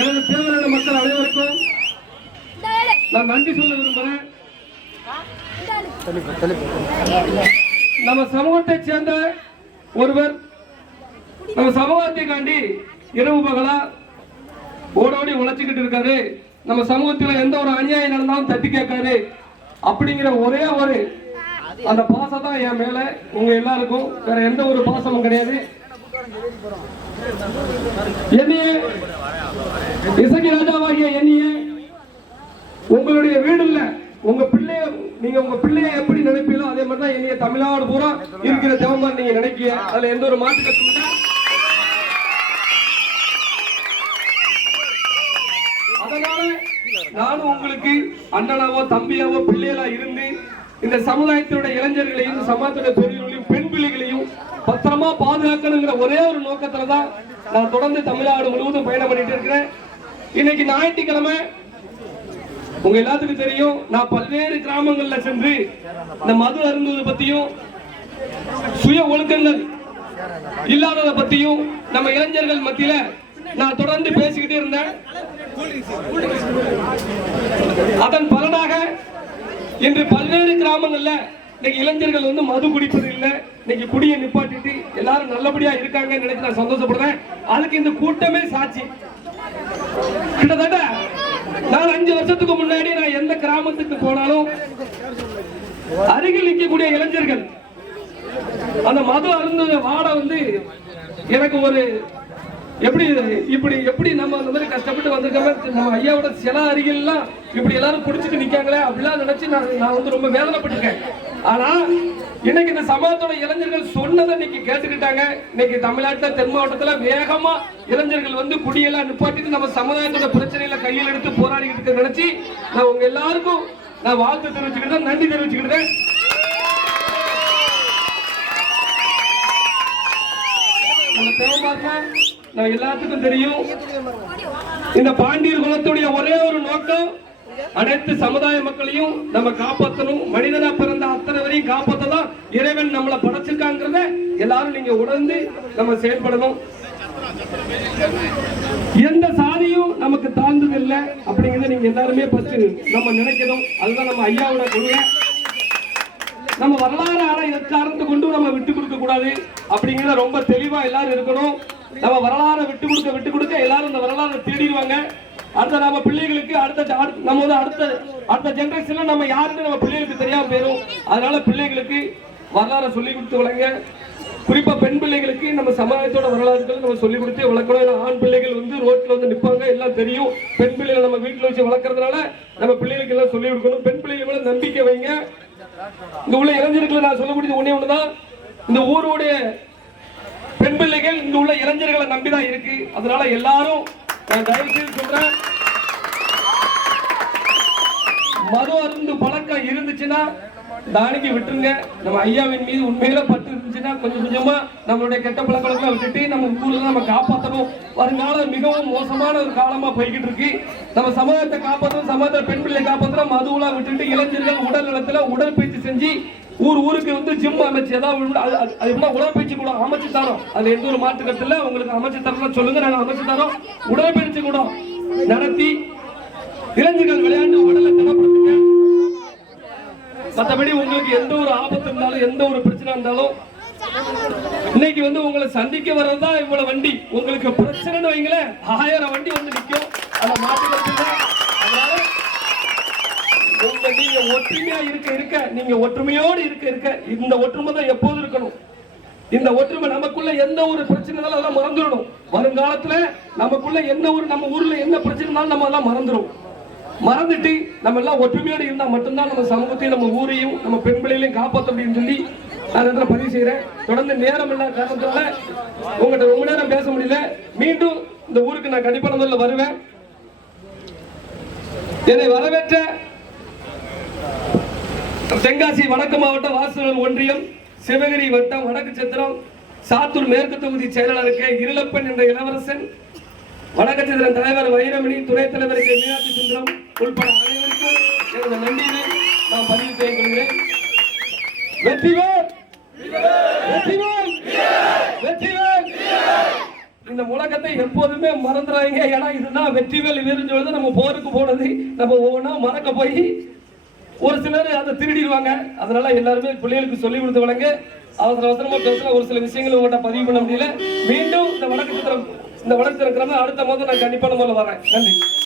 எனது தேர்தல் மக்கள் அனைவருக்கும் நான் நன்றி சொல்ல விரும்புகிறேன். நம்ம சமூகத்தை சேர்ந்த ஒருவர் நம்ம சமூகத்தைக்காண்டி இரவு பகலா ஓடோடி உழைச்சிக்கிட்டு இருக்காரு. நம்ம சமூகத்தில் எந்த ஒரு அநியாயம் நடந்தாலும் தட்டி கேட்காரு அப்படிங்கிற ஒரே ஒரு அந்த பாசம் தான் என் மேல உங்க எல்லாருக்கும், வேற எந்த ஒரு பாசமும் கிடையாது. என்னையே இசக்கி ராஜாவாகிய என்னையே உங்களுடைய வீடு இல்ல, உங்க பிள்ளைய நீங்க உங்க பிள்ளைய எப்படி நினைப்பீங்களோ அதே மாதிரி தான் என்னைய தமிழ்நாடு பூரா இருக்கிற தேவமாரி நீங்க நினைக்கிய, அதுல எந்த ஒரு மாற்று கருத்தும் இல்லை. அதனால நானும் உங்களுக்கு அண்ணனாவோ தம்பியாவோ பிள்ளைகளா இருந்து இந்த சமுதாயத்தினுடைய இளைஞர்களையும் சமாஜத்துடைய பெரியவர்களையும் பெண் பிள்ளைகளையும் பத்திரமா பாதுகாக்கணுங்கிற ஒரே ஒரு நோக்கத்துலதான் நான் தொடர்ந்து தமிழ்நாடு முழுவதும் பயணம் பண்ணிட்டு இருக்கிறேன். இன்னைக்கு ஞாயிற்றுக்கிழமை உங்க எல்லாத்துக்கும் தெரியும், நான் பல்வேறு கிராமங்கள்ல சென்று இந்த மது அருந்துவதை பத்தியும் சுய ஒழுக்கங்கள் இல்லாததை பத்தியும் நம்ம இளைஞர்கள் மத்தியில நான் தொடர்ந்து பேசிக்கிட்டே இருந்தேன். அதன் பலனாக இன்று பல்வேறு கிராமங்கள்ல இன்னைக்கு இளைஞர்கள் வந்து மது குடிப்பது இல்லை, இன்னைக்கு குடியை நிப்பாட்டிட்டு எல்லாரும் நல்லபடியா இருக்காங்கன்னு நினைச்சு நான் சந்தோஷப்படுறேன். அதுக்கு இந்த கூட்டமே சாட்சி. கிட்டத்தட்ட நான் 5 வருஷத்துக்கு முன்னாடி நான் எந்த கிராமத்துக்கு போனாலும் அருகில் நிற்கக்கூடிய இளைஞர்கள் அந்த மது அருந்த வாடை வந்து எனக்கு ஒரு எப்படி நம்ம அந்த மாதிரி கஷ்டப்பட்டு வந்திருக்காங்க, நம்ம ஐயாவோட சில அருகில்லாம் இப்படி எல்லாரும் குடிச்சிட்டு நிக்காங்களே அப்படிலாம் நினைச்சு நான் வந்து ரொம்ப வேதனைப்பட்டிருக்கேன். ஆனா இன்னைக்கு இந்த சமூகத்தோட இளைஞர்கள் சொன்னதை இன்னைக்கு கேட்டுக்கிட்டாங்க. இன்னைக்கு தமிழ்நாட்டுல தென் மாவட்டத்துல வேகமா இளைஞர்கள் வந்து குடியெல்லாம் நிப்பாட்டிட்டு நம்ம சமுதாயத்தோட பிரச்சனைகளை கையில் எடுத்து போராடிக்கிட்டு நினைச்சு நான் உங்க எல்லாருக்கும் நான் வாழ்த்து தெரிவிச்சுக்கிட்டேன், நன்றி தெரிவிச்சுக்கிட்டேன். நம்ம எல்லாத்துக்கும் தெரியும், இந்த பாண்டியர் குலத்துடைய ஒரே ஒரு நோக்கம் அனைத்து சமுதாய மக்களையும் நம்ம காப்பாற்றணும். மனிதனா பிறந்த அத்தனை வரையும் காப்பாற்றதான் இறைவன் நம்மளை படைச்சிருக்காங்கிறத எல்லாரும் நீங்க உணர்ந்து நம்ம செயல்படணும். எந்த சாதியும் நமக்கு தாழ்ந்தது இல்லை அப்படிங்கிறத நீங்க எல்லாருமே நம்ம நினைக்கணும். அதுதான் நம்ம ஐயாவோட கொள்கை. நம்ம வரலாறு ஆனா எக்காரணத்தை கொண்டு நம்ம விட்டு கொடுக்க கூடாது அப்படிங்கிறத ரொம்ப தெளிவா எல்லாரும் இருக்கணும். நம்ம வரலாறை விட்டு கொடுக்க எல்லாரும் இந்த வரலாறு தேடிடுவாங்க. அடுத்த நம்ம பிள்ளைகளுக்கு அடுத்த ஜெனரேஷன்ல நம்ம யாருன்னு நம்ம பிள்ளைகளுக்கு தெரியாம போயிடும். அதனால பிள்ளைகளுக்கு வரலாறை சொல்லி கொடுத்து வளங்க. குறிப்பா பெண் பிள்ளைகளுக்கு நம்ம சமுதாயத்தோட வரலாறுகள் நம்ம சொல்லி கொடுத்து வளர்க்கணும். ஆண் பிள்ளைகள் வந்து ரோட்ல வந்து நிற்பாங்க, எல்லாம் தெரியும். பெண் பிள்ளைகளை நம்ம வீட்டுல வச்சு வளர்க்கறதுனால நம்ம பிள்ளைகளுக்கு எல்லாம் சொல்லி கொடுக்கணும். பெண் பிள்ளைகளை நம்பிக்கை வைங்க. இங்க உள்ள இளைஞர்களை நான் சொல்லக்கூடியது ஒண்ணே ஒண்ணுதான், இந்த ஊருடைய பெண் பிள்ளைகள் இங்க உள்ள இளைஞர்களை நம்பிதான் இருக்கு. அதனால எல்லாரும் நான் தயவு செய்து சொல்றேன், மது அருந்து பழக்கம் இருந்துச்சுன்னா தானிக்கு விட்டுருங்க. நம்ம ஐயாவின் மீது உண்மையில பட்டு இருந்துச்சுன்னா கொஞ்சம் கொஞ்சமா நம்மளுடைய கெட்ட பழக்கங்களை விட்டுட்டு நம்ம ஊர்ல நம்ம காப்பாற்றணும். வருங்காலம் மிகவும் மோசமான ஒரு காலமா போய்கிட்டு இருக்கு. நம்ம சமூகத்தை காப்பாற்றணும், சமூகத்தை பெண் பிள்ளை காப்பாற்றணும். மதுவெல்லாம் விட்டுட்டு இளைஞர்கள் உடல் நலத்துல உடற்பயிற்சி செஞ்சு ஊருக்கு வந்து ஜிம் அமைச்சு ஏதாவது உடற்பயிற்சி கூட அமைச்சு தரோம். அது எந்த ஒரு மாற்று கருத்து இல்லை. உங்களுக்கு அமைச்சு தரோம் சொல்லுங்க, நாங்க அமைச்சு தரோம். உடற்பயிற்சி கூட நடத்தி இளைஞர்கள் விளையாண்டு உடலை திடப்படுத்துங்க. மற்றபடி உங்களுக்கு எந்த ஒரு ஆபத்து இருந்தாலும் எந்த ஒரு பிரச்சனை இருந்தாலும் இன்னைக்கு வந்து உங்களை சந்திக்க வர்றதுதான் இவ்வளவு வண்டி. உங்களுக்கு பிரச்சனைன்னு வைங்களேன் 1000 வண்டி வந்து நிற்கும். அதை மாற்றி நீங்க ஒற்றுமையா இருக்க நீங்க ஒற்றுமையோடு இருக்க இந்த ஒற்றுமை தான் எப்போது இருக்கணும். இந்த ஒற்றுமை நமக்குள்ள எந்த ஒரு பிரச்சனை அதெல்லாம் மறந்துடணும். வருங்காலத்துல நமக்குள்ள நம்ம ஊர்ல என்ன பிரச்சனை இருந்தாலும் நம்ம எல்லாம் மறந்துட்டு நம்ம எல்லாம் ஒற்றுமையோடு இருந்தா மட்டும்தான் நம்ம சமூகத்தையும் நம்ம ஊரையும் நம்ம பெண் பிள்ளைகளையும் காப்பாற்ற முடியும் சொல்லி நான் பதிவு செய்யறேன். தொடர்ந்து நேரம் இல்லாத காரணத்தால உங்கள்கிட்ட ரொம்ப நேரம் பேச முடியல. மீண்டும் இந்த ஊருக்கு நான் கண்டிப்பான முறையில் வருவேன். என்னை வரவேற்ற தென்காசி வடக்கு மாவட்ட வாசகர் ஒன்றியம், சிவகிரி வட்டம் வடக்கு சத்திரம், சாத்தூர் மேற்கு தொகுதி செயலாளருக்கு இருளப்பன் என்ற இளவரசன், வடக்கு சத்திரம் தலைவர் வைரமணி, துணைத் தலைவர் மீனாட்சி சுந்தரம் உட்பட அனைவருக்கும் எனது நன்றியை நான் பதிவு செய்து கொள்கிறேன். வெற்றிவேல் வெற்றிவேல் வெற்றிவேல். இந்த முழக்கத்தை எப்போதுமே மறந்துடாதீங்க. ஏன்னா இதுதான் வெற்றிவேல் வீரன் சொல்லுது. நம்ம போருக்கு போனது நம்ம ஒவ்வொன்றா மறக்க போய் ஒரு சிலர் அதை திருடிடுவாங்க. அதனால எல்லாருமே பிள்ளைகளுக்கு சொல்லி கொடுத்து வழங்க. அவசர அவசரமா பேசல, ஒரு சில விஷயங்களை உங்கள்கிட்ட பதிவு பண்ண முடியல. மீண்டும் இந்த வழக்கு திறக்கிற அடுத்த மாதம் நான் கண்டிப்பான முறையில் வரேன். நன்றி.